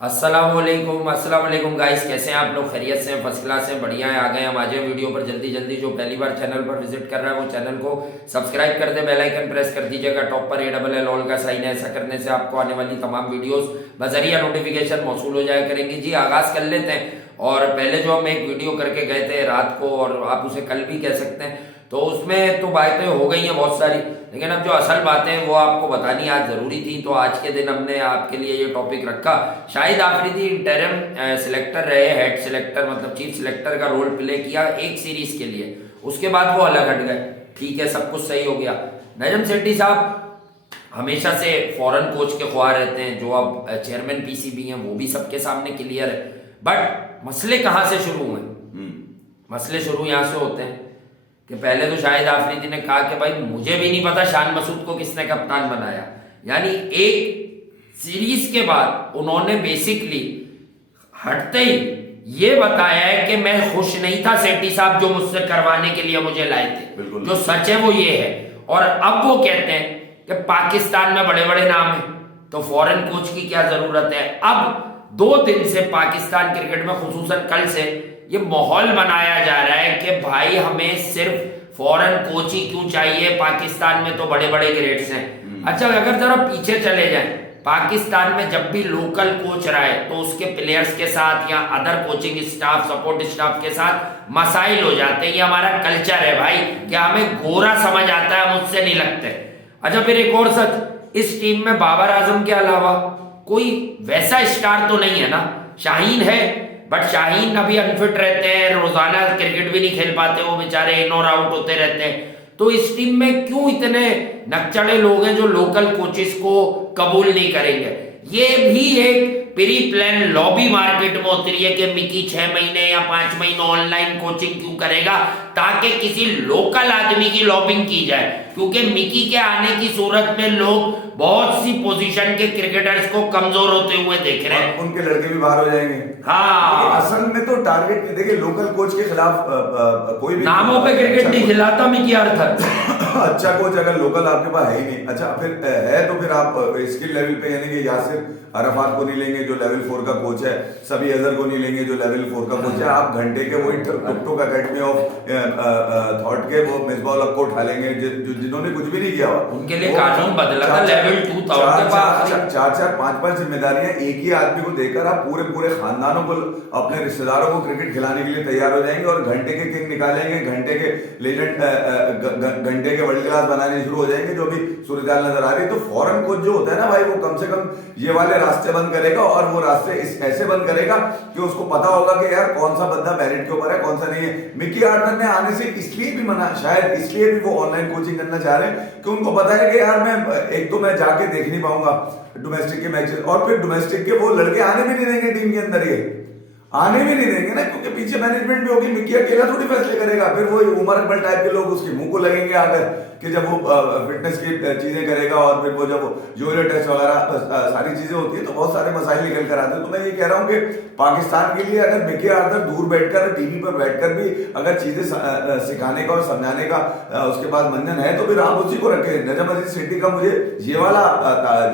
अस्सलाम वालेकुम गाइस, कैसे हैं आप लोग? खैरियत से हैं? फर्स्ट क्लास हैं? बढ़िया है। आ गए हम आज वीडियो पर जल्दी जल्दी। जो पहली बार चैनल पर विजिट कर रहा है वो चैनल को सब्सक्राइब कर दे, बेल आइकन प्रेस कर दीजिएगा। टॉप पर ALL ऑल का साइन है। ऐसा करने से आपको आने वाली तमाम वीडियोस बजरिया नोटिफिकेशन मौसूल हो जाया करेंगी। जी आगाज कर लेते हैं। और पहले जो हम एक वीडियो करके गए थे रात को, और आप उसे कल भी कह सकते हैं, तो उसमें तो बातें हो गई हैं बहुत सारी, लेकिन अब जो असल बातें हैं वो आपको बतानी आज जरूरी थी। तो आज के दिन हमने आपके लिए ये टॉपिक रखा। शाहिद आफरीदी इंटरिम सिलेक्टर रहे, हेड सिलेक्टर मतलब चीफ सिलेक्टर का रोल प्ले किया एक सीरीज के लिए, उसके बाद वो अलग हट गए। ठीक है, सब कुछ सही हो गया। नजम सेठी साहब हमेशा से फॉरेन कोच के ख्वाह रहते हैं, जो अब चेयरमैन PCB हैं, वो भी सबके सामने क्लियर है। बट मसले कहाँ से शुरू हुए? मसले शुरू यहाँ से होते हैं कि पहले तो शाहिद आफरीदी ने कहा कि भाई मुझे भी नहीं पता शान मसूद को किसने कप्तान बनाया। यानी एक सीरीज के बाद उन्होंने बेसिकली हटते ही ये बताया है कि मैं खुश नहीं था सेठी साहब जो मुझसे करवाने के लिए मुझे लाए थे। जो सच है वो ये है। और अब वो कहते हैं कि पाकिस्तान में बड़े बड़े नाम है तो फॉरेन कोच की क्या जरूरत है। अब 2 दिन से पाकिस्तान क्रिकेट में, खुसूसन कल से, ये माहौल बनाया जा रहा है कि भाई हमें सिर्फ फॉरेन कोच ही क्यों चाहिए, पाकिस्तान में तो बड़े बड़े ग्रेड्स हैं। अच्छा, अगर जरा पीछे चले जाएं, पाकिस्तान में जब भी लोकल कोच रहा है तो उसके प्लेयर्स के साथ या other coaching staff, support staff के साथ मसाइल हो जाते हैं। ये हमारा कल्चर है भाई, क्या हमें गोरा समझ आता है, मुझसे नहीं लगते। अच्छा, फिर एक और सच, इस टीम में बाबर आजम के अलावा कोई वैसा स्टार तो नहीं है ना। शाहीन है, बट शाहीन अभी अनफिट रहते हैं, रोजाना क्रिकेट भी नहीं खेल पाते, वो बेचारे इन और आउट होते रहते हैं। तो इस टीम में क्यों इतने नकचड़े लोग हैं जो लोकल कोचेस को कबूल नहीं करेंगे? ये भी एक प्री प्लान लॉबी मार्केट में उतरी है कि मिकी 6 महीने या 5 महीने ऑनलाइन कोचिंग क्यों करेगा, ताकि किसी लोकल आदमी की लॉबिंग की जाए। क्योंकि मिकी के आने की सूरत में लोग बहुत सी पोजीशन के क्रिकेटर्स को कमजोर होते हुए देख रहे हैं, उनके लड़के भी बाहर हो जाएंगे। हाँ, असल में तो टारगेट देखिए, लोकल कोच के खिलाफ कोई भी नामों पे क्रिकेट नहीं खिलाता मिकी आर्थर। अच्छा कोच अगर लोकल आपके पास है ही नहीं, अच्छा फिर है तो फिर आप स्किल लेवल पे, यानी कि यासिर अरफात को नहीं लेंगे जो लेवल 4 का कोच है, सभी अजहर को नहीं लेंगे जो लेवल 4 का कोच है। आप घंटे के वही टुकटुक अकेडमी ऑफ थॉट के वो मिसबाह को उठा लेंगे जिन्होंने कुछ भी नहीं किया हुआ। उनके लिए कानून बदला था लेवल 2 था उनके पास। 4-4 5-5 जिम्मेदारियां एक ही आदमी को देकर आप पूरे पूरे खानदानों को, अपने रिश्तेदारों को क्रिकेट खिलाने के लिए तैयार हो जाएंगे और घंटे के किंग निकालेंगे, घंटे के लेजेंड, घंटे के वर्ल्ड क्लास बनाने शुरू हो जाएंगे। जो भी सूरत नजर आ रही है, तो फॉरेन कोच जो होता है ना भाई, वो कम से कम ये वाले रास्ते बंद करेगा, और वो रास्ते ऐसे बंद करेगा कि उसको पता होगा कि यार कौन सा बंदा मेरिट के ऊपर है, कौन सा नहीं है। मिकी आर्थर ने आने से इसलिए भी मना, शायद इसलिए भी वो ऑनलाइन कोचिंग करना चाह रहे हैं कि उनको पता है कि यार मैं जाके देख नहीं पाऊंगा डोमेस्टिक के मैचेस, और फिर डोमेस्टिक के वो लड़के आने भी नहीं देंगे टीम के अंदर, ये आने भी नहीं देंगे ना, क्योंकि पीछे मैनेजमेंट भी होगी। मिकी अकेला थोड़ी फैसले करेगा, फिर वो उमर अकबर टाइप के लोग उसके मुंह को लगेंगे आकर कि जब वो फिटनेस की चीजें करेगा, और फिर वो जब यूरिया टेस्ट वगैरह सारी चीजें होती है तो बहुत सारे मसाइल निकल कर आते हैं। तो मैं ये कह रहा हूँ कि पाकिस्तान के लिए अगर मिकी आर्थर दूर बैठकर, टीवी पर बैठकर भी अगर चीजें सिखाने का और समझाने का उसके बाद मंजन है, तो फिर आप उसी को रखें। नजम अजीज सेठी का मुझे ये वाला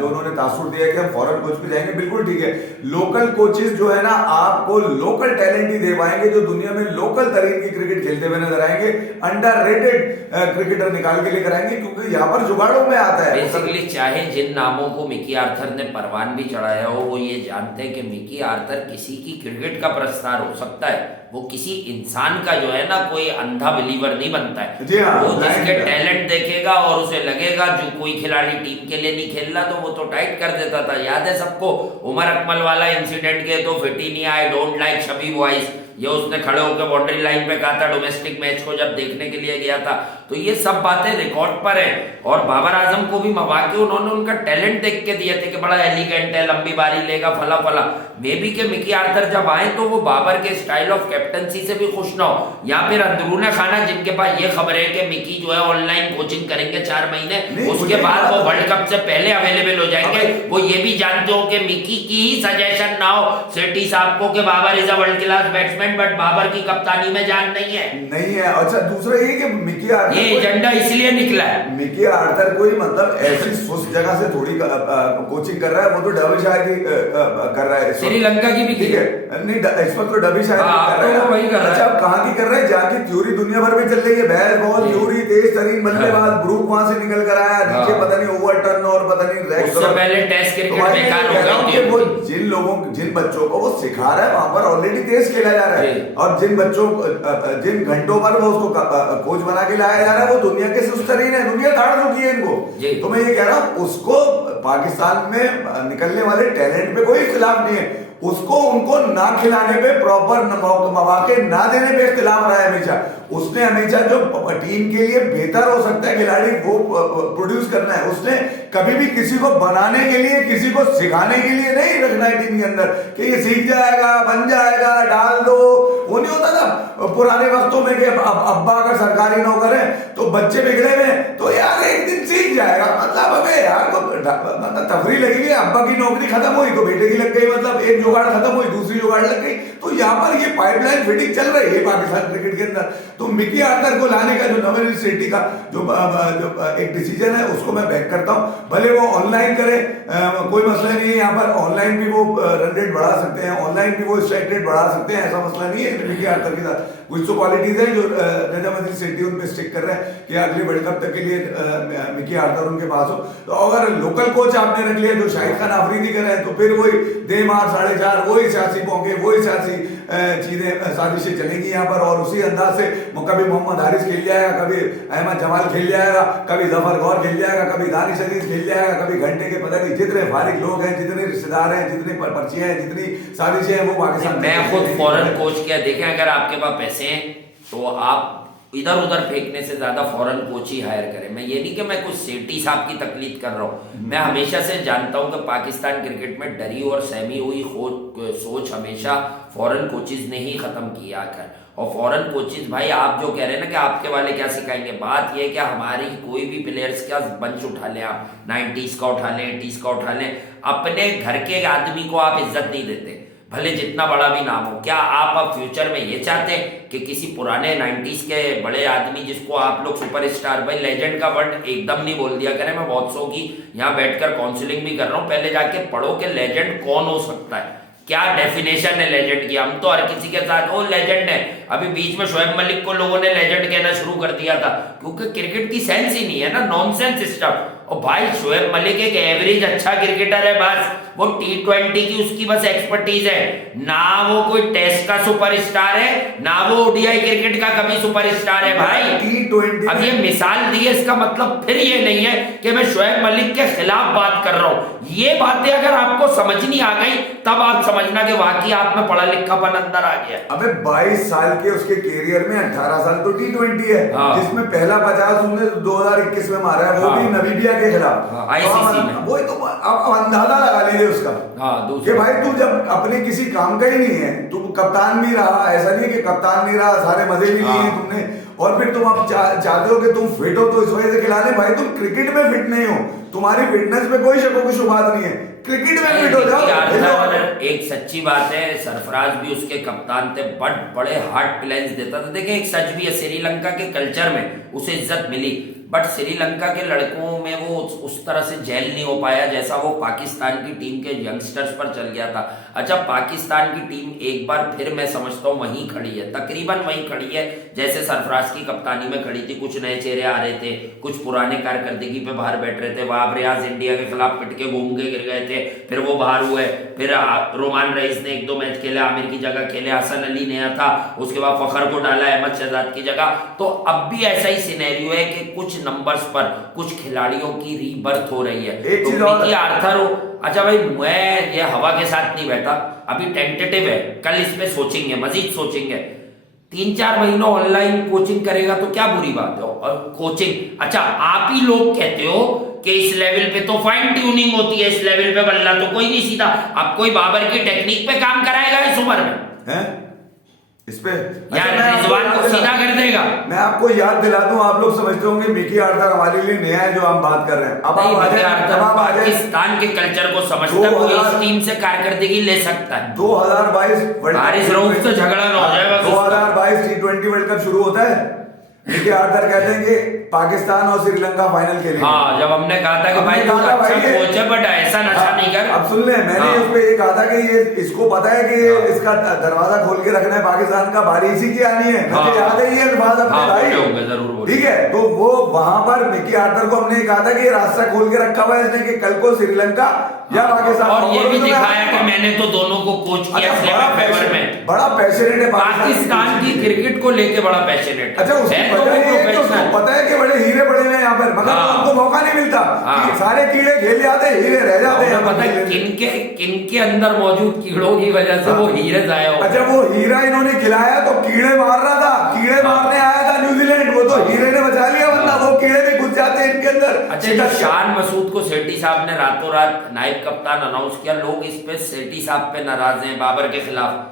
जो उन्होंने तासुर दिया कि हम फॉरेन कोच पे जाएंगे, बिल्कुल ठीक है। लोकल कोचेस जो है ना, आपको लोकल टैलेंट ही दे पाएंगे जो दुनिया में लोकल तरीन की क्रिकेट खेलते हुए नजर आएंगे, अंडररेटेड क्रिकेटर निकाल के लेकर आएंगे, क्योंकि यहाँ पर जुगाड़ों में आता है। बेसिकली चाहे जिन नामों को मिकी आर्थर ने परवान भी चढ़ाया हो, वो ये जानते हैं कि मिकी आर्थर किसी की क्रिकेट का प्रस्तार हो सकता है, वो किसी इंसान का जो है ना कोई अंधा बिलीवर नहीं बनता है। वो जिसके टैलेंट देखेगा और उसे लगेगा जो कोई खिलाड़ी टीम के लिए नहीं खेल रहा, तो वो तो टाइट कर देता था। याद है सबको उमर अकमल वाला इंसिडेंट के, तो फिट ही नहीं, आई डोंट लाइक शबी वॉइस, ये उसने खड़े होकर बाउंड्री लाइन पे कहा था डोमेस्टिक मैच को जब देखने के लिए गया था। तो ये सब बातें रिकॉर्ड पर है। और बाबर आजम को भी मवाके उन्होंने उनका टैलेंट देख के दिए थे कि बड़ा एलिगेंट है, लंबी बारी लेगा, फला फला। मे बी के मिकी आर्थर जब आए तो वो बाबर के स्टाइल ऑफ कैप्टनसी से भी खुश ना हो, या फिर अंदरूने खाना जिनके पास ये खबर है कि मिकी जो है ऑनलाइन कोचिंग करेंगे 4 महीने, उसके बाद वो वर्ल्ड कप से पहले अवेलेबल हो जाएंगे, वो ये भी जानते हो कि मिकी की ही सजेशन ना हो सेठी साहब को कि Babar is a world class batsman, replacement, but Babar की कप्तानी में जान नहीं है। नहीं है। अच्छा दूसरा ये कि मिकी आर्थर, ये एजेंडा इसलिए निकला है। मिकी आर्थर कोई मतलब ऐसी सुस्त जगह से थोड़ी कोचिंग कर रहा है, वो तो डबिशाह की कर रहा है, श्रीलंका की भी ठीक है। नहीं इस वक्त तो डबिशाह की कर रहा है। वही कर रहा है। अच्छा कहाँ की कर रहा है, जाके थ्योरी दुनिया भर में चल रही है, बैट बॉल थ्योरी, तेज तरीन बल्लेबाज, ब्रूक वहां से निकल कर आया, नीचे पता नहीं ओवरटर्न और पता नहीं रेक्स, उससे पहले टेस्ट क्रिकेट बेकार हो गई थी। वो जिन लोगों, जिन बच्चों को वो सिखा रहा है वहां पर ऑलरेडी तेज खेला जा रहा है, और जिन बच्चों जिन घंटों पर वो उसको कोच बना के लाया जा रहा है, वो दुनिया के सुस्तरीन है, दुनिया ताड़ चुकी है इनको। तो मैं ये कह रहा हूँ उसको पाकिस्तान में निकलने वाले टैलेंट पे कोई इख्तिलाफ नहीं है, उसको उनको ना खिलाने पे, प्रॉपर मौके ना देने पे इख्तिलाफ रहा है हमेशा। उसने हमेशा जो टीम के लिए बेहतर हो सकता है खिलाड़ी वो प्रोड्यूस करना है। उसने कभी भी किसी को बनाने के लिए, किसी को सिखाने के लिए नहीं रखना है टीम के अंदर कि ये सीख जाएगा, बन जाएगा, डाल दो। वो नहीं होता था पुराने वक्तों में कि अब्बा अगर सरकारी नौकर है तो बच्चे बिगड़े हुए तो यार एक दिन सीख जाएगा, मतलब अबे यार मतलब तफरी लगी है, अब्बा की नौकरी खत्म हुई तो बेटे की लग गई, मतलब एक जुगाड़ खत्म हुई दूसरी जुगाड़ लग गई। तो यहाँ पर ये पाइपलाइन फिटिंग चल रही है पाकिस्तान क्रिकेट के अंदर। तो मिकी आर्थर को लाने का जो नवनीत सेठी का जो एक डिसीजन है उसको मैं बैक करता हूँ। भले वो ऑनलाइन करे, कोई मसला नहीं है, यहाँ पर ऑनलाइन भी वो रन रेट बढ़ा सकते हैं, ऑनलाइन भी वो स्ट्राइक रेट बढ़ा सकते हैं, ऐसा मसला नहीं है मिकी आर्थर के साथ। कुछ तो क्वालिटीज है जो नवनीत सेठी उन पे स्टिक कर रहे हैं कि अगले वर्ल्ड कप तक के लिए मिकी आर्थर उनके पास हो। तो अगर लोकल कोच आपने रख लिया जो शाहिद खान आफरीदी कर रहे हैं तो फिर वही दे मार 4.5, वही सियासी पौंगे, वही सियासी चीजें साजिशें चलेंगी यहाँ पर, और उसी अंदाज से कभी मोहम्मद हारिस खेल जाएगा, कभी अहमद जमाल खेल जाएगा, कभी जफर गौर खेल जाएगा, कभी दानिश अजीज खेल जाएगा, कभी घंटे के पता नहीं जितने फारिग लोग हैं, जितने रिश्तेदार हैं, जितनी पर्चियां हैं, जितनी साजिशें हैं वो पाकिस्तान। मैं खुद फॉरेन कोच क्या देखें, अगर आपके पास पैसे हैं तो आप इधर उधर फेंकने से ज्यादा फॉरेन कोच ही हायर करें। मैं ये नहीं कि मैं कुछ सेठी साहब की तकलीद कर रहा हूँ, मैं हमेशा से जानता हूँ कि पाकिस्तान क्रिकेट में डरी और सहमी हुई सोच हमेशा फॉरेन कोचेज ने ही खत्म किया आकर। और फॉरेन कोचेज भाई आप जो कह रहे हैं ना कि आपके वाले क्या सिखाएंगे, बात यह है कि हमारी कोई भी प्लेयर्स का बंच उठा लें आप, 90s का उठा लें, 80s का उठा लें, अपने घर के आदमी को आप इज्जत नहीं देते भले जितना बड़ा भी नाम हो। क्या आप अब फ्यूचर में ये चाहते हैं कि किसी पुराने 90s के बड़े आदमी जिसको आप लोग सुपरस्टार, भाई लेजेंड का वर्ड एकदम नहीं बोल दिया करें, मैं बहुत सौ की यहाँ बैठकर काउंसलिंग भी कर रहा हूँ, पहले जाके पढ़ो कि लेजेंड कौन हो सकता है, क्या डेफिनेशन है लेजेंड की। हम तो हर किसी के साथ वो लेजेंड है, अभी बीच में शोएब मलिक को लोगों ने लेजेंड कहना शुरू कर दिया था क्योंकि क्रिकेट की सेंस ही नहीं है ना, नॉनसेंस स्टफ। और भाई शोएब मलिक एक एवरेज अच्छा क्रिकेटर है, बस वो T20 की उसकी बस एक्सपर्टीज है, ना वो कोई टेस्ट का सुपरस्टार है, ना वो ओडीआई क्रिकेट का कभी सुपरस्टार है भाई। T20 अब ये मिसाल दी है, इसका मतलब फिर ये नहीं है कि मैं शोएब मलिक के खिलाफ बात कर रहा हूं। ये बातें अगर आपको समझ नहीं आ गई तब आप समझना कि वाकई आप में पढ़ा लिखापन अंदर आ गया। अबे 22 साल के उसके कैरियर में 18 साल तो T20 है, जिसमें पहला 50 उसने 2021 में मारा है, वो भी नमीबिया के खिलाफ आईसीसी में। वही तो अब अंदाजा लगा लीजिए उसका कि भाई तू जब अपने किसी काम का ही नहीं है, तू कप्तान भी रहा, ऐसा नहीं है कि कप्तान नहीं रहा, सारे मजे भी लिए तुमने, और फिर तुम अब चाहते हो कि तुम फिट हो तो इस वजह से खिलाने। भाई तुम क्रिकेट में फिट नहीं हो, तुम्हारी फिटनेस पे कोई शक की शुबात नहीं है, क्रिकेट में फिट हो जाओ। एक सच्ची बात है, सरफराज भी उसके कप्तान थे, बड़े हार्ड प्लेन्स देता था। देखिए एक सच भी है, श्रीलंका के कल्चर में उसे इज्जत मिली, बट श्रीलंका के लड़कों में वो उस तरह से जेल नहीं हो पाया जैसा वो पाकिस्तान की टीम के यंगस्टर्स पर चल गया था। अच्छा पाकिस्तान की टीम एक बार फिर मैं समझता हूँ वहीं खड़ी है, तकरीबन वहीं खड़ी है जैसे सरफराज की कप्तानी में खड़ी थी। कुछ नए चेहरे आ रहे थे, कुछ पुराने कारकर्दगी पे बाहर बैठ रहे थे। वहाब रियाज इंडिया के खिलाफ पिट के घूम के गिर गए थे, फिर वो बाहर हुए, फिर रोमान रईस ने 1-2 मैच खेले, आमिर की जगह खेले, हसन अली नया था, उसके बाद फखर को डाला अहमद शहजाद की जगह। तो अब भी ऐसा ही सिनेरियो है कि कुछ नंबर्स पर कुछ खिलाड़ियों की रीबर्थ हो रही है। एक चीज और आर्थर हो, अच्छा भाई मैं ये हवा के साथ नहीं बैठा, अभी टेंटेटिव है, कल इस पे सोचेंगे, मजीद सोचेंगे। 3-4 महीनों ऑनलाइन कोचिंग करेगा तो क्या बुरी बात है। और कोचिंग, अच्छा आप ही लोग कहते हो कि इस लेवल पे तो फाइन ट्यूनिंग होती है, इस लेवल पे बल्ला तो कोई नहीं सीधा। अब कोई बाबर की टेक्निक पे काम कराएगा इस उम्र में? इस पे यार रिजवान को सीधा कर देगा। मैं आपको याद दिला दूं, आप लोग समझते होंगे मिकी आर्थर हमारे लिए नया है जो हम बात कर रहे हैं। अब आप आ जाए, पाकिस्तान के कल्चर को समझता है, वो इस टीम से कारकर्दगी ले सकता है। 2022 वर्ल्ड कप तो झगड़ा ना हो जाए। 2022 T20 वर्ल्ड कप शुरू होता है, मिकी आर्थर कहते हैं कि पाकिस्तान और श्रीलंका फाइनल के लिए। हाँ, जब हमने कहा था कि भाई तू अच्छा कोच है बट ऐसा नशा नहीं कर। अब सुन ले, मैंने उस पे ये कहा था कि ये इसको पता है कि इसका दरवाजा खोल के रखना है पाकिस्तान का, बारी इसी की आनी है। मुझे याद है ये अल्फाज अपने भाई, जरूर ठीक है। तो वो वहां पर मिकी आर्थर को हमने कहा था कि ये रास्ता खोल के रखा हुआ है इसने कि कल को श्रीलंका या पाकिस्तान, और ये भी दिखाया कि मैंने तो दोनों को कोच किया फेवर में। बड़ा पैशनेट है पाकिस्तान की क्रिकेट को लेके, बड़ा पैशनेट। अच्छा, उसको पता है कि बड़े हीरे पड़े हुए यहाँ पर, मगर उनको मौका नहीं मिलता। सारे कीड़े खेल जाते, हीरे रह जाते हैं। पता है किनके अंदर मौजूद कीड़ों की वजह से वो हीरे जाया हो। अच्छा, वो हीरा इन्होंने खिलाया तो कीड़े मार रहा था, कीड़े मारने आया था न्यूजीलैंड, वो तो हीरे ने बचा लिया, वरना वो कीड़े भी घुस जाते हैं इनके अंदर। अच्छा, शान मसूद को सेठी साहब ने रातों रात नायब कप्तान अनाउंस किया। लोग इस पे सेठी साहब पे नाराज हैं, बाबर के खिलाफ।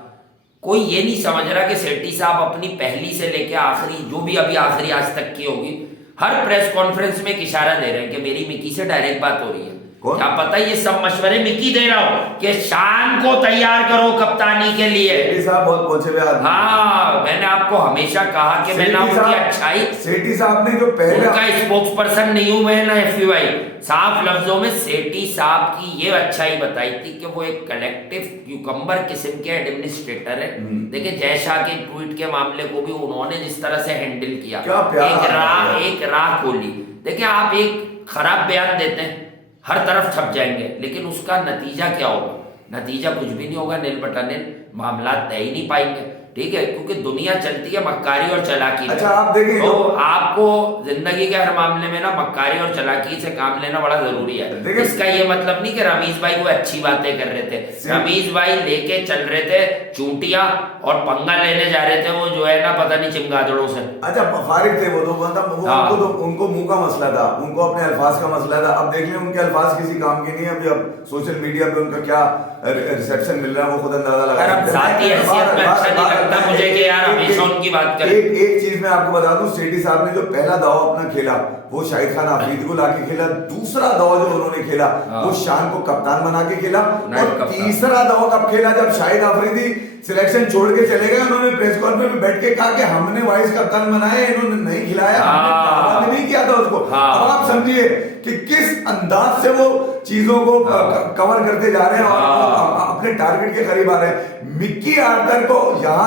कोई ये नहीं समझ रहा कि सेठी साहब अपनी पहली से लेके आखिरी, जो भी अभी आखिरी आज तक की होगी, हर प्रेस कॉन्फ्रेंस में एक इशारा दे रहे हैं कि मेरी मिकी से डायरेक्ट बात हो रही है। क्या पता ये सब मशवरे मिकी दे रहा हो कि शान को तैयार करो कप्तानी के लिए। सेठी साहब बहुत पहुंचे हुए आदमी। हाँ, मैंने आपको हमेशा कहा कि मैं ना उनकी अच्छाई, सेठी साहब ने जो पहले, उनका स्पोक्स पर्सन नहीं हूं मैं ना FUI, साफ लफ्जों में सेठी साहब की ये अच्छाई बताई थी कि वो एक कलेक्टिव क्यूकम्बर किस्म के एडमिनिस्ट्रेटर है। देखिए जयशाह के ट्वीट के मामले को भी उन्होंने जिस तरह से हैंडल किया, एक राह खोली। देखिए आप एक खराब बयान देते हैं, हर तरफ छप जाएंगे, लेकिन उसका नतीजा क्या होगा? नतीजा कुछ भी नहीं होगा, नील बटा नील, मामला तय ही नहीं पाएंगे। ठीक है, क्योंकि दुनिया चलती है मक्कारी और चलाकी। अच्छा, आप देखिए तो आपको जिंदगी के हर मामले में ना मक्कारी और चलाकी से काम लेना बड़ा जरूरी है। इसका ये मतलब नहीं कि रमीज भाई वो अच्छी बातें कर रहे थे। रमीज भाई लेके चल रहे थे चूंटियां और पंगा लेने जा रहे थे, वो जो है ना पता नहीं चिमगादड़ों से। अच्छा, फारिग थे वो तो, मतलब उनको मुंह का मसला था, उनको अपने अल्फाज का मसला था। अब देख लें उनके अल्फाज किसी काम के नहीं है। अभी अब सोशल मीडिया पे उनका क्या रिसेप्शन मिल रहा है वो खुद अंदाजा लगा। मुझे कि यार हमेशा उनकी बात करें। एक चीज मैं आपको बता दूं, सेठी साहब ने जो पहला दावा अपना खेला वो शाहिद खान आफरीदी को लाके खेला। दूसरा दावा जो उन्होंने खेला वो शान को कप्तान बना के खेला। और तीसरा दावा कब खेला? जब शाहिद आफरीदी सिलेक्शन छोड़ के चले गए, उन्होंने प्रेस कॉन्फ्रेंस में बैठ के कहा कि हमने वाइस कप्तान बनाया, इन्होंने नहीं खिलाया, हमने नहीं किया था उसको। अब आप समझिए कि किस अंदाज से वो चीजों को कवर करते जा रहे हैं और अपने टारगेट के करीब आ रहे हैं। मिकी आर्थर को यहाँ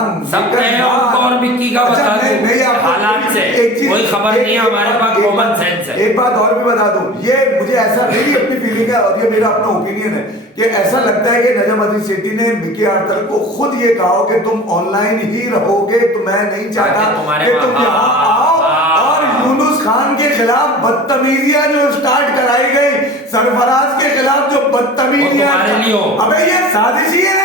और मिकी का हालात से कोई खबर नहीं है, हमारे पास कॉमन सेंस है। एक बात और भी बता दूं, ये मुझे ऐसा मेरी अपनी फीलिंग है और ये मेरा अपना ओपिनियन है कि ऐसा लगता है कि नजम अजीज सेठी ने मिकी आर्थर को खुद ये कहा कि तुम ऑनलाइन ही रहोगे, तो मैं नहीं चाहता कि तुम यहाँ आओ। और यूनुस खान के खिलाफ बदतमीजियां जो स्टार्ट कराई गई, सरफराज के खिलाफ जो बदतमीजियां, अबे ये साजिश ही है।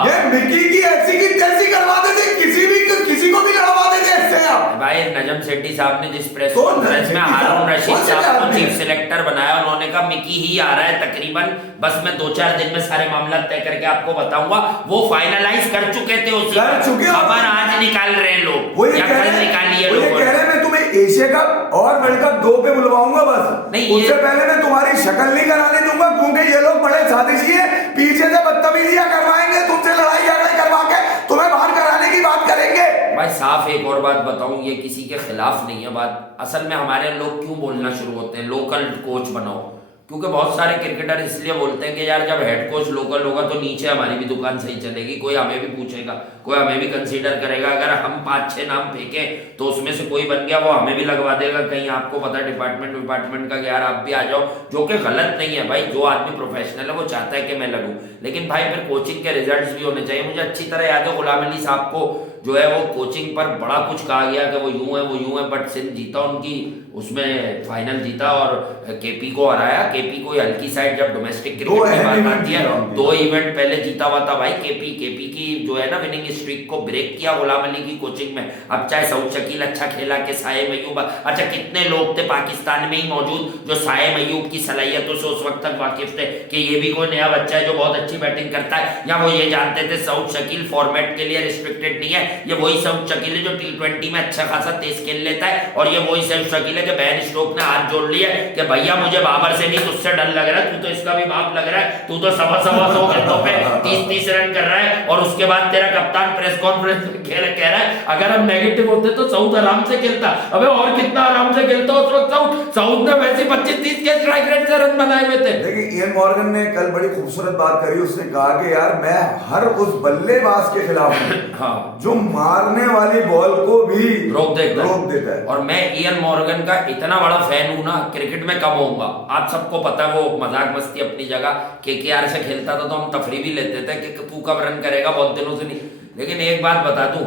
ये मिकी की ऐसी की तैसी करवाते थे, किसी को भी करवाते थे ऐसे। भाई नजम सेठी साहब ने जिस प्रेस कॉन्फ्रेंस में हारून रशीद साहब को चीफ सिलेक्टर बनाया, उन्होंने कहा मिकी ही आ रहा है तकरीबन, बस मैं 2-4 दिन में सारे मामला तय करके आपको बताऊंगा। वो फाइनलाइज कर चुके थे, उसी खबर आज निकाल रहे हैं लोग, या कल निकालिए लोग। कह रहे मैं तुम्हें एशिया कप और वर्ल्ड कप 2 पे बुलवाऊंगा, बस उससे पहले मैं तुम्हारी शक्ल नहीं कराने दूंगा, क्योंकि ये लोग बड़े साजिशी है, पीछे से बदतमीजियां करवाएंगे, तुमसे लड़ाई झगड़े करवा के तुम्हें बाहर कराने की बात करेंगे। भाई साफ एक और बात बताऊं, ये किसी के खिलाफ नहीं है बात। असल में हमारे लोग क्यों बोलना शुरू होते हैं लोकल कोच बनाओ, क्योंकि बहुत सारे क्रिकेटर इसलिए बोलते हैं कि यार जब हेड कोच लोकल होगा तो नीचे हमारी भी दुकान सही चलेगी, कोई हमें भी पूछेगा, कोई हमें भी कंसीडर करेगा। अगर हम 5-6 नाम फेंकें तो उसमें से कोई बन गया, वो हमें भी लगवा देगा कहीं, आपको पता डिपार्टमेंट का कि यार आप भी आ जाओ, जो कि गलत नहीं है भाई। जो आदमी प्रोफेशनल है वो चाहता है कि मैं लगूं, लेकिन भाई फिर कोचिंग के रिजल्ट्स भी होने चाहिए। मुझे अच्छी तरह याद है गुलाम अली साहब को जो है वो कोचिंग पर बड़ा कुछ कहा गया कि वो यूं है, बट सिंध जीता उनकी, उसमें फाइनल जीता और केपी को हराया। केपी को हल्की साइड जब डोमेस्टिक क्रिकेट की बात आती है, 2 इवेंट पहले जीता हुआ था भाई केपी की जो है ना विनिंग स्ट्रीक को ब्रेक किया गुलाम अली की कोचिंग में। अब चाहे सऊद शकील अच्छा खेला कि साए मयूब, अच्छा कितने लोग थे पाकिस्तान में ही मौजूद जो साए मयूब की सलाहियतों से उस वक्त तक वाकिफ थे कि ये भी कोई नया बच्चा है जो बहुत अच्छी बैटिंग करता है, या वो ये जानते थे सऊद शकील फॉर्मेट के लिए रिस्ट्रिक्टेड नहीं है, ये वही सऊद शकील है जो T20 में अच्छा खासा तेज खेल लेता है, और ये वही सऊद शकील है कि बैन स्टोक ने हाथ जोड़ लिया कि भैया मुझे बाबर से नहीं तुझसे डर लग रहा है, तू तो इसका भी बाप लग रहा है, तू तो सवा 100 गेंदों पे 30 रन कर रहा है, और उसके बाद तेरा कप्तान प्रेस कॉन्फ्रेंस में कह रहा है अगर हम नेगेटिव होते तो सऊद आराम से खेलता। अबे और कितना आराम से खेलता उस वक्त सऊद ने वैसे 25-30 के स्ट्राइक रेट से रन बनाए हुए थे। देखिए इयन मॉर्गन ने कल बड़ी खूबसूरत बात करी, उसने कहा कि यार मैं हर उस बल्लेबाज के खिलाफ हूं हाँ, जो मारने वाली बॉल को भी रोक देता है। और मैं इयन मॉर्गन का इतना बड़ा फैन हूं ना, क्रिकेट में कब होऊंगा, आप सबको पता है वो मजाक मस्ती अपनी जगह केकेआर से खेलता था तो हम तफरी भी लेते थे कि तू कब रन करेगा, बहुत दिनों से नहीं। लेकिन एक बात बता दूं,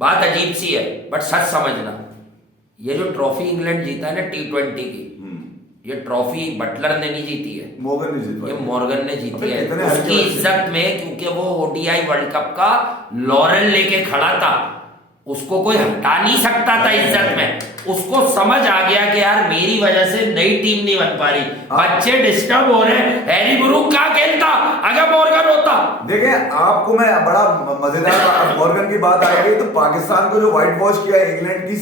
बात अजीब सी है बट सच समझना, ये जो ट्रॉफी इंग्लैंड जीता है ना T20 की, ये ट्रॉफी बटलर ने नहीं जीती है, मॉर्गन ने जीती, ये मॉर्गन ने जीती है कितने उसकी इज्जत में, क्योंकि वो ODI वर्ल्ड कप का लॉरेल लेके खड़ा था, उसको कोई हटा नहीं सकता था इज्जत में। उसको समझ आ गया कि यार मेरी वजह से नई टीम नहीं बन पा रही, बच्चे डिस्टर्ब हो रहे हैं, हैरी ब्रूक क्या खेलता अगर मॉर्गन होता। देखिए आपको मैं बड़ा मजेदार मॉर्गन की बात आएगी तो पाकिस्तान को जो व्हाइट वॉश किया इंग्लैंड की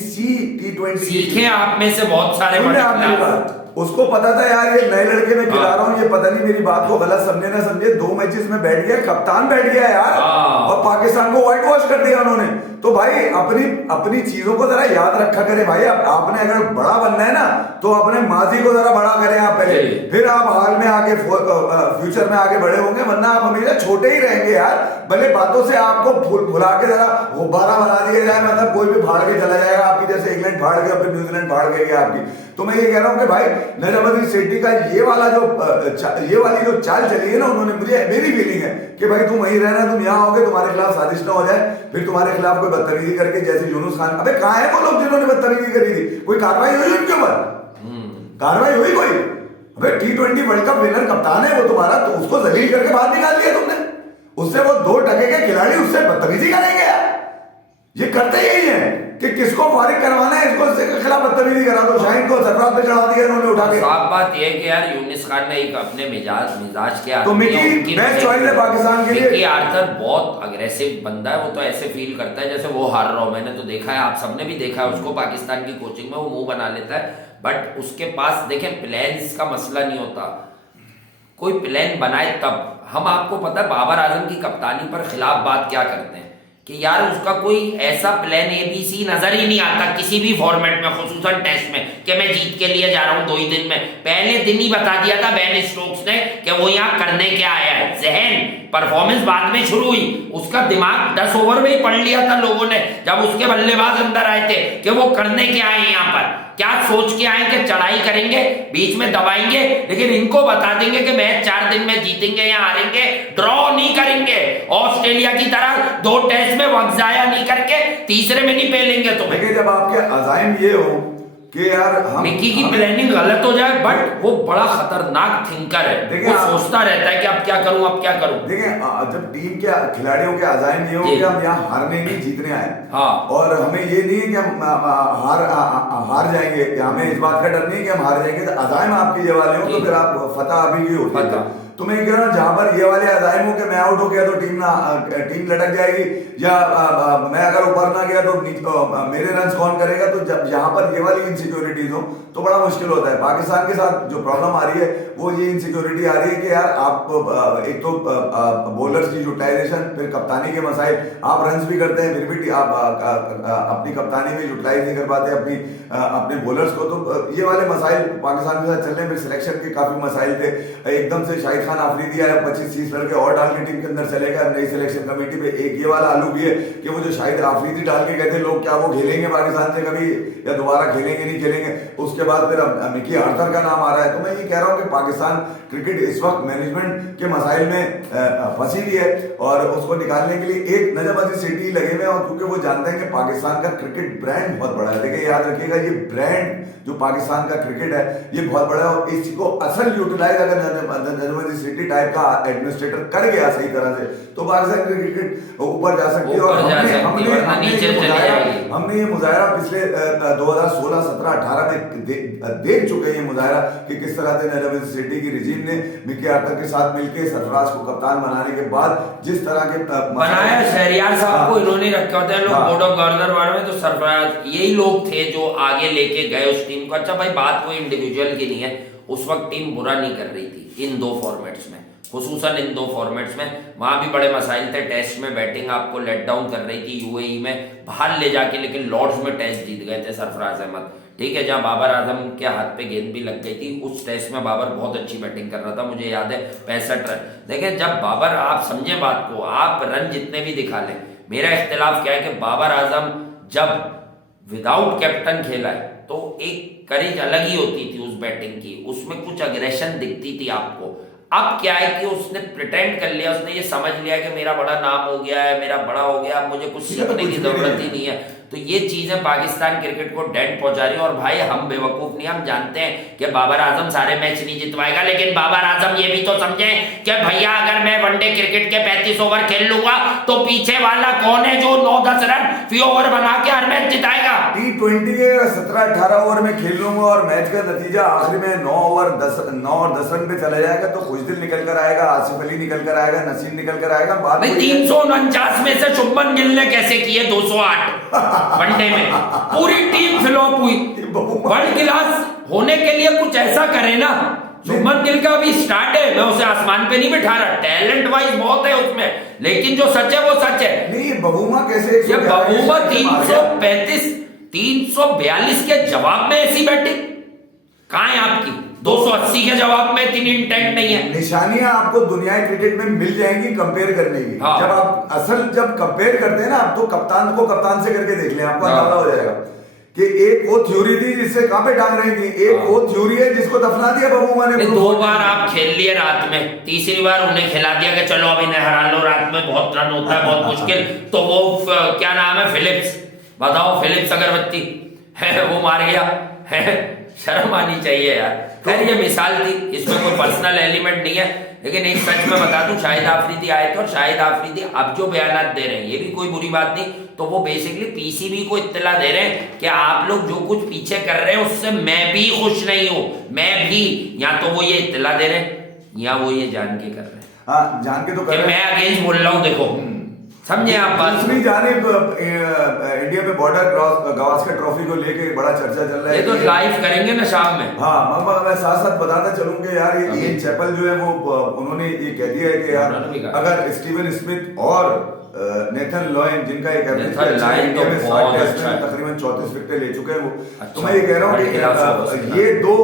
T20 सीखे आप में से बहुत सारे, उसको पता था यार ये नए लड़के में खिला रहा हूँ, ये पता नहीं मेरी बात को गलत समझे ना समझे, 2 मैचेस में बैठ गया, कप्तान बैठ गया यार, और पाकिस्तान को व्हाइट वॉश कर दिया उन्होंने। तो भाई अपनी चीजों को जरा याद रखा करें भाई, आपने अगर बड़ा बनना है ना तो अपने माजी को जरा बड़ा करें आप पहले, फिर आप हाल में आगे फ्यूचर में आगे बड़े होंगे, वरना आप हमेशा छोटे ही रहेंगे यार। भले बातों से आपको भुला के जरा गुब्बारा बना दिया जाए, मतलब कोई भी फाड़ के चला जाएगा आपकी, जैसे इंग्लैंड फाड़ गया फिर न्यूजीलैंड फाड़ गया आपकी। तो मैं ये कह रहा हूँ कि भाई नजमुद्दीन सेठी का ये वाली जो चाल चली है ना उन्होंने, मेरी फीलिंग है कि भाई तुम वहीं रहना, तुम यहाँ आओगे तुम्हारे खिलाफ साजिश ना हो जाए, फिर तुम्हारे खिलाफ कोई बदतमीजी करके, जैसे यूनुस खान, अबे कहाँ है वो लोग जिन्होंने बदतमीजी करी थी, कोई कार्रवाई हुई उनके ऊपर? कार्रवाई हुई कोई? अबे T20 वर्ल्ड कप विनर कप्तान है वो तुम्हारा, तो उसको जलील करके बाहर निकाल दिया तुमने, उससे वो 2 टके के खिलाड़ी उससे बदतमीजी करेंगे यार। ये करते यही है कि किसको फारिग करवाना है, इसको इसके खिलाफ बदतमीजी करा दो, शाहिद को सरफराज पे चढ़ा दिया इन्होंने उठा के। साफ बात ये है कि यार यूनिस खान ने एक अपने मिजाज के तो मिकी बेस्ट चॉइस है पाकिस्तान के लिए। मिकी आर्थर बहुत अग्रेसिव बंदा है, वो तो ऐसे फील करता है जैसे वो हार रहा हो, मैंने तो देखा है, आप सबने भी देखा है उसको पाकिस्तान की कोचिंग में, वो मुंह बना लेता है, बट उसके पास देखें प्लान्स का मसला नहीं होता, कोई प्लान बनाए तब। हम आपको पता है बाबर आजम की कप्तानी पर खिलाफ बात क्या करते हैं कि यार उसका कोई ऐसा प्लान ABC नजर ही नहीं आता किसी भी फॉर्मेट में, खुसूसन टेस्ट में, कि मैं जीत के लिए जा रहा हूं 2 ही दिन में। पहले दिन ही बता दिया था बेन स्टोक्स ने कि वो यहाँ करने क्या आया है, जहन परफॉर्मेंस बाद में शुरू हुई, उसका दिमाग 10 ओवर में ही पढ़ लिया था लोगों ने जब उसके बल्लेबाज अंदर आए थे कि वो करने क्या आए यहाँ पर, क्या सोच के आए कि चढ़ाई करेंगे, बीच में दबाएंगे, लेकिन इनको बता देंगे कि मैच 4 दिन में जीतेंगे या हारेंगे, ड्रॉ नहीं करेंगे, ऑस्ट्रेलिया की तरह 2 टेस्ट में वक्त जाया नहीं करके तीसरे में नहीं पेलेंगे तुम्हें। जब आपके अज़ाइम ये हो कि यार मिकी की प्लानिंग गलत हो जाए, बट वो बड़ा खतरनाक थिंकर है, वो सोचता रहता है कि अब क्या करूं अब क्या करूं। देखिए जब टीम के खिलाड़ियों के अज़ाइम ये हो कि हम यहाँ हारने नहीं जीतने आए, हाँ, और हमें ये नहीं है कि हम हार जाएंगे, हमें इस बात का डर नहीं है कि हम हार जाएंगे, तो अज़ाइम आपके ये वाले हो तो फिर आप फतह अभी भी होती है। तो मैं कह रहा हूँ जहां पर ये वाले अज़ाइम हो कि मैं आउट हो गया तो टीम लटक जाएगी, या मैं अगर ऊपर ना गया तो मेरे रन कौन करेगा, तो जब यहाँ पर ये वाली इनसिक्योरिटीज हो तो बड़ा मुश्किल होता है। पाकिस्तान के साथ जो प्रॉब्लम आ रही है वो ये इनसिक्योरिटी आ रही है कि यार आप एक तो बॉलर्स की यूटिलाइजेशन, फिर कप्तानी के मसाइल, आप रन भी करते हैं फिर भी आप अपनी कप्तानी में यूटिलाइज नहीं कर पाते अपने बॉलर्स को, तो ये वाले मसाइल पाकिस्तान के साथ चल रहे हैं। फिर सिलेक्शन के काफी मसाइल थे, एकदम से शाहिद खान आफरीदी आया, 25-30 लड़के और डाल के टीम के अंदर चले गए नई सिलेक्शन कमेटी पे। एक ये वाला आलू भी है कि वो जो शाहिद आफरीदी डाल के गए थे लोग, क्या वो खेलेंगे पाकिस्तान से कभी या दोबारा खेलेंगे नहीं खेलेंगे, उसके बाद फिर अब मिकी आर्थर का नाम आ रहा है। तो मैं ये कह रहा हूँ कि पाकिस्तान क्रिकेट इस वक्त मैनेजमेंट के मसाइल में फंसी हुई है और उसको निकालने के लिए एक नजम अजीज सेठी लगे हुए हैं, और क्योंकि वो जानते हैं कि पाकिस्तान का क्रिकेट ब्रांड बहुत बड़ा है। देखिए याद रखिएगा, ये ब्रांड जो पाकिस्तान का क्रिकेट है ये बहुत बड़ा है, और इसको असल यूटिलाइज अगर नजम अजीज सेठी टाइप का एडमिनिस्ट्रेटर कर गया सही तरह से तो पाकिस्तान की क्रिकेट ऊपर जा सकती है। और हमने ये मुजाहरा पिछले 2016, 17, 18 में देख चुके हैं ये मुजाहरा कि किस तरह से नजम अजीज सेठी की रिजीम ने मिकी आर्थर के साथ मिलकर सरफराज को कप्तान बनाने के बाद जिस तरह के बनाया, शहरियार साहब को इन्होंने रखे होते हैं लोग बोर्ड ऑफ गवर्नर वाले में, तो सरफराज यही लोग थे जो आगे लेके गए उस टीम को। अच्छा भाई, बात कोई इंडिविजुअल की नहीं है, उस वक्त टीम बुरा नहीं कर रही थी इन दो फॉर्मेट्स में, खुसूसन इन दो फॉर्मेट्स में। वहां भी बड़े मसाइल थे, टेस्ट में बैटिंग आपको लेट डाउन कर रही थी यूएई में बाहर ले जाके, लेकिन लॉर्ड्स में टेस्ट जीत गए थे सरफराज अहमद, ठीक है, जहां बाबर आजम के हाथ पे गेंद भी लग गई थी। उस टेस्ट में बाबर बहुत अच्छी बैटिंग कर रहा था, मुझे याद है 65 रन। देखिए जब बाबर, आप समझे बात को, आप रन जितने भी दिखा लें, मेरा इख्तिलाफ क्या है कि बाबर आजम जब विदाउट कैप्टन खेला है तो एक करेज अलग ही होती थी उस बैटिंग की, उसमें कुछ अग्रेशन दिखती थी आपको। अब क्या है कि उसने प्रिटेंड कर लिया, उसने ये समझ लिया कि मेरा बड़ा नाम हो गया है, मेरा बड़ा हो गया, अब मुझे कुछ सीखने की जरूरत ही नहीं है। तो ये चीजें पाकिस्तान क्रिकेट को डेंट पहुंचा रही है। और भाई हम बेवकूफ नहीं, हम जानते हैं कि बाबर आजम सारे मैच नहीं जितवाएगा, लेकिन बाबर आजम ये भी तो समझे कि भैया अगर मैं वनडे क्रिकेट के 35 ओवर खेल लूंगा तो पीछे वाला कौन है जो 9-10 रन फी ओवर बना के हर मैच जिताएगा। T20 के 17-18 ओवर में खेल लूंगा और मैच का नतीजा आखिर में 9 और 10 रन पे चला जाएगा तो खुशदिल निकल कर आएगा, आसिफ अली निकल कर आएगा, नसीम निकल कर आएगा। बात 349 में से शुभमन गिल ने कैसे किए 208 वनडे में, पूरी टीम फ्लॉप हुई। वर्ल्ड क्लास होने के लिए कुछ ऐसा करे ना। शुभमन गिल का भी स्टार्ट है, मैं उसे आसमान पे नहीं बिठा रहा, टैलेंट वाइज बहुत है उसमें, लेकिन जो सच है वो सच है। नहीं बबूमा कैसे, ये बबूमा 335 342 के जवाब में ऐसी बैटिंग कहां है आपकी, 280 के जवाब में इतनी इंटेंट नहीं है। निशानियां आपको दुनियाई क्रिकेट में मिल जाएंगी कंपेयर करने की। हाँ। जब कंपेयर करते हैं ना आप, तो कप्तान को कप्तान से करके देख लें, आपको अंदाजा हो जाएगा कि एक वो थ्योरी थी जिससे कहां पे टांग रही थी, एक वो थ्योरी है जिसको दफना दिया बबूमा ने। 2 बार आप खेल लिए रात में, तीसरी बार उन्हें खिला दिया कि चलो अभी इन्हें हरा लो, रात में बहुत रन होता है, बहुत मुश्किल। तो वो क्या नाम है, फिलिप्स, बताओ, फिलिप्स अगरबत्ती है वो मार गया है। शर्म आनी चाहिए यार। खैर ये मिसाल थी, इसमें कोई पर्सनल एलिमेंट नहीं है, लेकिन एक सच में बता दूं, शाहिद आफरीदी आए थे और शाहिद आफरीदी अब जो बयान दे रहे हैं ये भी कोई बुरी बात नहीं, तो वो बेसिकली पीसीबी को इत्तला दे रहे हैं कि आप लोग जो कुछ पीछे कर रहे हैं उससे मैं भी खुश नहीं हूं, मैं भी, या तो वो ये इत्तला दे रहे हैं या वो ये जान के कर रहे हैं। हाँ, जान के तो कर रहे हैं, मैं अगेंस्ट बोल रहा हूं, देखो समझे आप बात। दूसरी जानिब इंडिया में बॉर्डर गावस्कर ट्रॉफी को लेके बड़ा चर्चा चल रहा है, ये तो लाइव करेंगे ना शाम में। हाँ, मैं साथ साथ बताता चलूं कि यार ये इयन चैपल जो है वो उन्होंने ये कह दिया है कि यार अगर स्टीवन स्मिथ और नेथन लॉयन, जिनका एक तकरीबन 34 विकेट ले चुके हैं वो, तो मैं ये कह रहा हूँ कि ये दो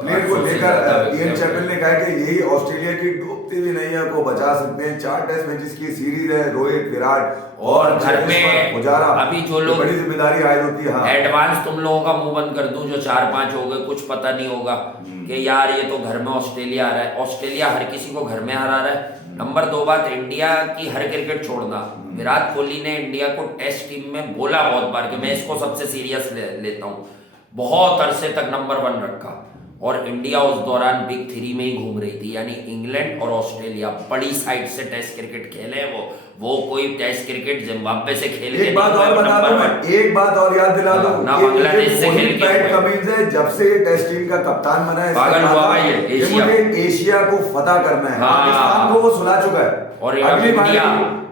प्लेयर को लेकर इयन चैपल ने कहा कि यही ऑस्ट्रेलिया की डूबती हुई नैया को बचा सकते हैं। 4 टेस्ट मैचेस की सीरीज है, रोहित, विराट और घर में पुजारा, अभी जो लोग बड़ी जिम्मेदारी आयद होती है। हाँ, एडवांस तुम लोगों का मुंह बंद कर दूं, जो 4-5 हो गए, कुछ पता नहीं होगा कि यार ये तो घर में ऑस्ट्रेलिया आ रहा है। ऑस्ट्रेलिया हर किसी को घर में हरा रहा है। नंबर 2 बात, इंडिया की हर क्रिकेट छोड़ना, विराट कोहली ने इंडिया को टेस्ट टीम में बोला बहुत बार कि मैं इसको सबसे सीरियस लेता हूं, बहुत अरसे तक नंबर 1 रखा, और इंडिया उस दौरान बिग 3 में ही घूम रही थी, यानी इंग्लैंड और ऑस्ट्रेलिया बड़ी साइड से टेस्ट क्रिकेट खेले। वो कोई टेस्ट क्रिकेट जिम्बाब्वे से खेल के, एक बात और बता दूं मैं, एक बात और याद दिला दूं, ना बांग्लादेश से खेल के, कमिंस है जब से टेस्ट टीम का कप्तान बना है, पागल हुआ भाई ये, एशिया को फतह करना है, पाकिस्तान को वो सुला चुका है, और अगली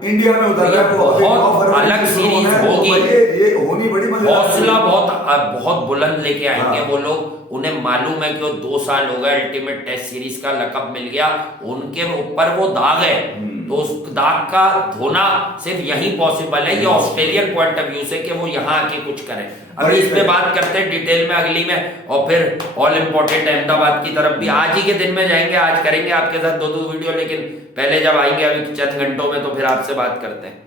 इंडिया में उतर रहा है, बहुत अलग सीरीज होगी, ये होनी बड़ी हौसला बहुत बुलंद लेके आएंगे वो लोग। उन्हें मालूम है कि वो 2 साल हो गए, अल्टीमेट टेस्ट सीरीज का लकब मिल गया, उनके ऊपर वो दाग है, तो उस दाग का धोना सिर्फ यही पॉसिबल है, ये ऑस्ट्रेलियन पॉइंट ऑफ व्यू से, कि वो यहाँ आके कुछ करें। अभी इस पे बात करते हैं डिटेल में अगली में, और फिर ऑल इम्पोर्टेंट अहमदाबाद की तरफ भी आज ही के दिन में जाएंगे, आज करेंगे आपके साथ 2-2 वीडियो, लेकिन पहले जब आएंगे अभी चंद घंटों में तो फिर आपसे बात करते हैं।